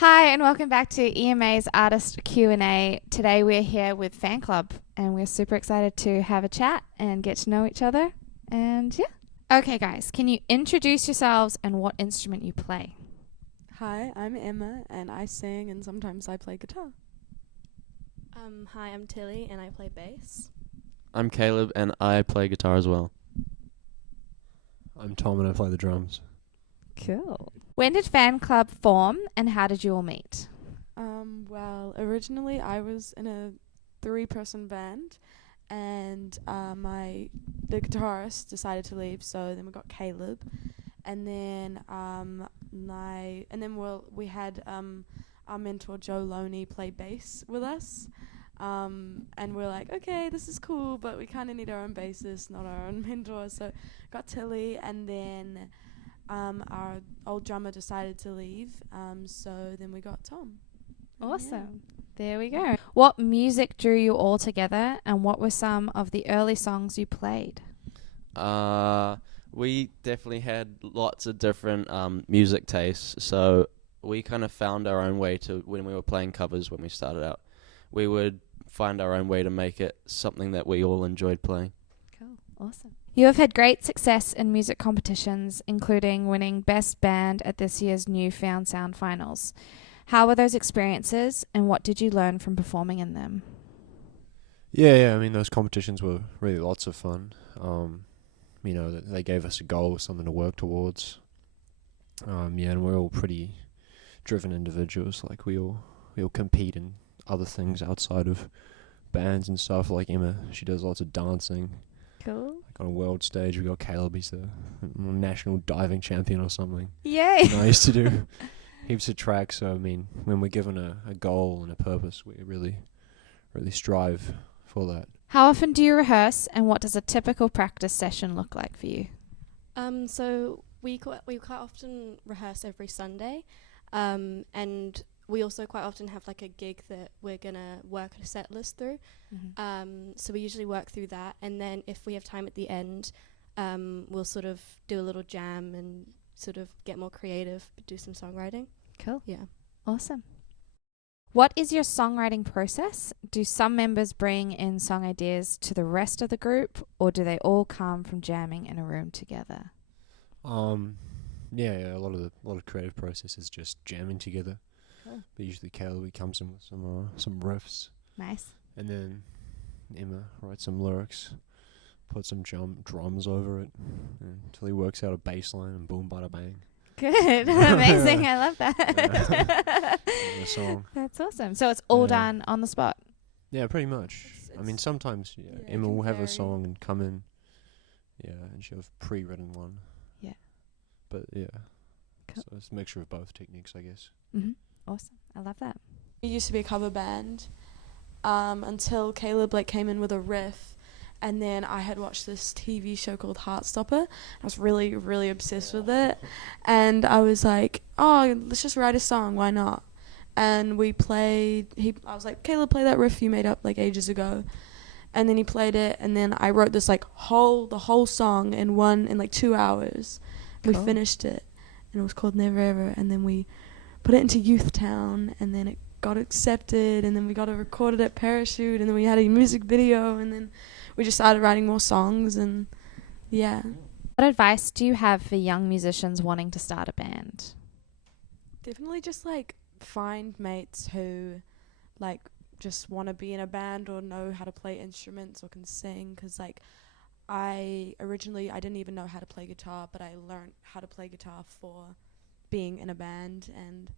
Hi, and welcome back to EMA's Artist Q A. Today we're here with Fan Club, and we're super excited to have a chat and get to know each other. And yeah. Okay, guys, can you introduce yourselves and what instrument you play? Hi, I'm Emma, and I sing and sometimes I play guitar. Hi, I'm Tilly and I play bass. I'm Caleb and I play guitar as well. I'm Tom and I play the drums. Cool. When did Fan Club form, and how did you all meet? Well, originally I was in a three-person band, and the guitarist decided to leave, so then we got Caleb, and then we had our mentor Joe Loney play bass with us. And we're like, okay, this is cool, but we kind of need our own bassist, not our own mentor. So got Tilly, and then our old drummer decided to leave. So then we got Tom. Awesome. There we go. What music drew you all together, and what were some of the early songs you played? We definitely had lots of different music tastes, so we kind of found our own way to, when we were playing covers when we started out, we would find our own way to make it something that we all enjoyed playing. Cool. Awesome. You have had great success in music competitions, including winning Best Band at this year's New Found Sound Finals. How were those experiences, and what did you learn from performing in them? Yeah, I mean, those competitions were really lots of fun. They gave us a goal, something to work towards. And we're all pretty driven individuals. Like, we all compete in other things outside of bands and stuff. Like Emma, she does lots of dancing. Cool. Like on a world stage, we got Caleb, he's the national diving champion or something. Yay! And I used to do heaps of tracks, so I mean, when we're given a goal and a purpose, we really strive for that. How often do you rehearse, and what does a typical practice session look like for you? So we quite often rehearse every Sunday, and we also quite often have like a gig that we're gonna work a set list through. So we usually work through that, and then if we have time at the end, we'll sort of do a little jam and sort of get more creative, do some songwriting. Cool. Yeah. Awesome. What is your songwriting process? Do some members bring in song ideas to the rest of the group, or do they all come from jamming in a room together? Yeah, a lot of creative process is just jamming together. Cool. But usually Caleb comes in with some riffs, Nice. and then Emma writes some lyrics, put some drums over it, until he works out a bass line, and boom, bada bang. Good. Amazing. I love that. The song. That's awesome. So it's all Yeah. done on the spot. Yeah, pretty much. I mean, sometimes yeah, it Emma can will have a vary. song and come in, and she'll have pre-written one. Yeah. But yeah, Cool. so it's a mixture of both techniques, I guess. Mm-hmm. Awesome. I love that. We used to be a cover band until Caleb came in with a riff, and then I had watched this TV show called Heartstopper. I was really, really obsessed with it, and I was like, oh, let's just write a song, why not? And we played, I was like, Caleb, play that riff you made up ages ago. And then he played it, and then I wrote this the whole song in 2 hours. Cool. We finished it, and it was called Never Ever, and then we put it into Youth Town, and then it got accepted, and then we got it recorded at Parachute, and then we had a music video, and then we just started writing more songs, and yeah. What advice do you have for young musicians wanting to start a band? Definitely just find mates who just want to be in a band or know how to play instruments or can sing, because I didn't even know how to play guitar, but I learned how to play guitar for being in a band, and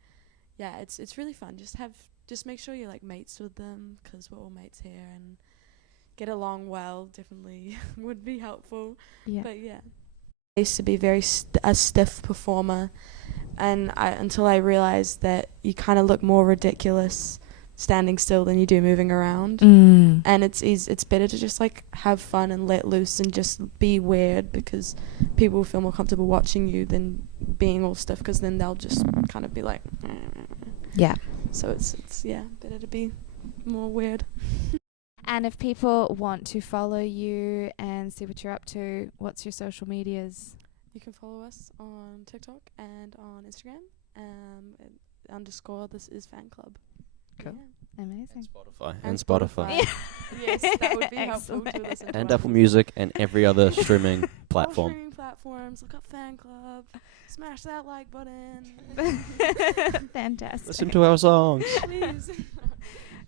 yeah, it's really fun. Just make sure you're mates with them, because we're all mates here, and get along well definitely would be helpful. Yeah. But yeah, I used to be a stiff performer, and until I realized that you kind of look more ridiculous standing still than you do moving around. And it's better to just have fun and let loose and just be weird, because people will feel more comfortable watching you than being all stiff, because then they'll just kind of be like, Yeah. so it's better to be more weird. And if people want to follow you and see what you're up to, what's your social medias? You can follow us on TikTok and on Instagram. _. This is fan club. Cool. Yeah. Amazing. Spotify. And And Spotify. Yes, that would be helpful to Excellent. listen to. And our Apple Music and every other streaming all platform. streaming platforms. Look up fan club. Smash that like button. Fantastic. Listen to our songs. Please.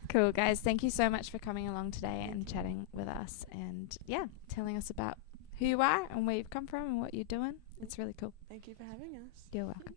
Cool, guys. Thank you so much for coming along today and chatting with us and, yeah, telling us about who you are and where you've come from and what you're doing. It's really cool. Thank you for having us. You're welcome.